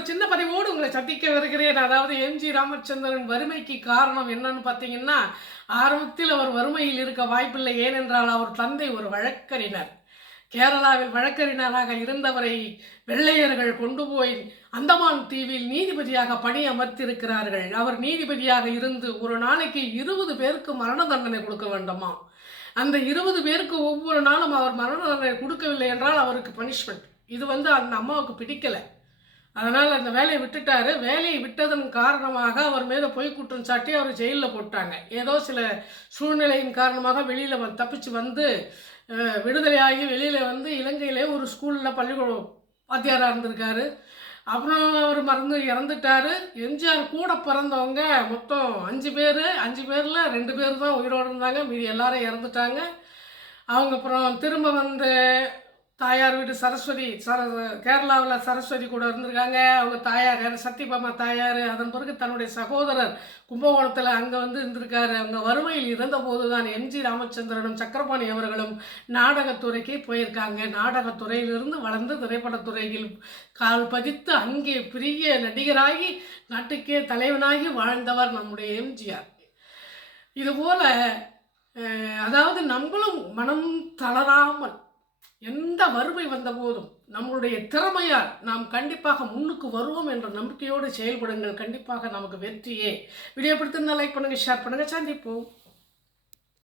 ஒரு சின்ன பதிவோடு உங்களை சந்திக்க வருகிறேன். அதாவது எம்ஜி ராமச்சந்திரன் வறுமைக்கு காரணம் என்னன்னு பார்த்தீங்கன்னா, ஆரம்பத்தில் அவர் வறுமையில் இருக்க வாய்ப்பில்லை. ஏனென்றால் அவர் தந்தை ஒரு வழக்கறிஞர். கேரளாவில் வழக்கறிஞராக இருந்தவரை வெள்ளையர்கள் கொண்டு போய் அந்தமான் தீவில் நீதிபதியாக பணியமர்த்தியிருக்கிறார்கள். அவர் நீதிபதியாக இருந்து ஒரு நாளைக்கு 20 பேருக்கு மரண தண்டனை கொடுக்க வேண்டுமா. அந்த 20 பேருக்கு ஒவ்வொரு நாளும் அவர் மரண தண்டனை கொடுக்கவில்லை என்றால் அவருக்கு பனிஷ்மெண்ட். இது அந்த அம்மாவுக்கு பிடிக்கலை. அதனால் அந்த வேலையை விட்டுட்டார். வேலையை விட்டதன் காரணமாக அவர் மீது பொய் குற்றம் சாட்டி அவர் ஜெயிலில் போட்டாங்க. ஏதோ சில சூழ்நிலையின் காரணமாக வெளியில் தப்பிச்சு விடுதலையாகி வெளியில் இலங்கையிலே ஒரு ஸ்கூலில் பள்ளிக்கூடம் வாத்தியாராக இருந்திருக்காரு. அப்புறம் அவர் இறந்துட்டார். எம்ஜிஆர் கூட பிறந்தவங்க மொத்தம் 5 பேர். 5 பேரில் 2 பேர் தான் உயிரோடு இருந்தாங்க. மீதி எல்லாரும் இறந்துட்டாங்க. அவங்க அப்புறம் திரும்ப தாயார் வீடு சரஸ்வதி கேரளாவில் சரஸ்வதி கூட இருந்திருக்காங்க. அவங்க தாயார் சத்யபாமா தாயார். அதன் பிறகு தன்னுடைய சகோதரர் கும்பகோணத்தில் அங்கே இருந்திருக்காரு. அவங்க வறுமையில் இருந்தபோது தான் எம்ஜி ராமச்சந்திரனும் சக்கரபாணி அவர்களும் நாடகத்துறைக்கு போயிருக்காங்க. நாடகத்துறையிலிருந்து வளர்ந்து திரைப்படத்துறையில் கால் பதித்து அங்கே பெரிய நடிகராகி நாட்டுக்கே தலைவனாகி வாழ்ந்தவர் நம்முடைய எம்ஜிஆர். இதுபோல் அதாவது நம்மளும் மனம் தளராமல் எந்த வறுமை வந்த போதும் நம்மளுடைய திறமையால் நாம் கண்டிப்பாக முன்னுக்கு வருவோம் என்ற நம்பிக்கையோடு செயல்படுங்கள். கண்டிப்பாக நமக்கு வெற்றியே. வீடியோ பிடித்திருந்தால் லைக் பண்ணுங்கள், ஷேர் பண்ணுங்கள். சந்திப்போம்.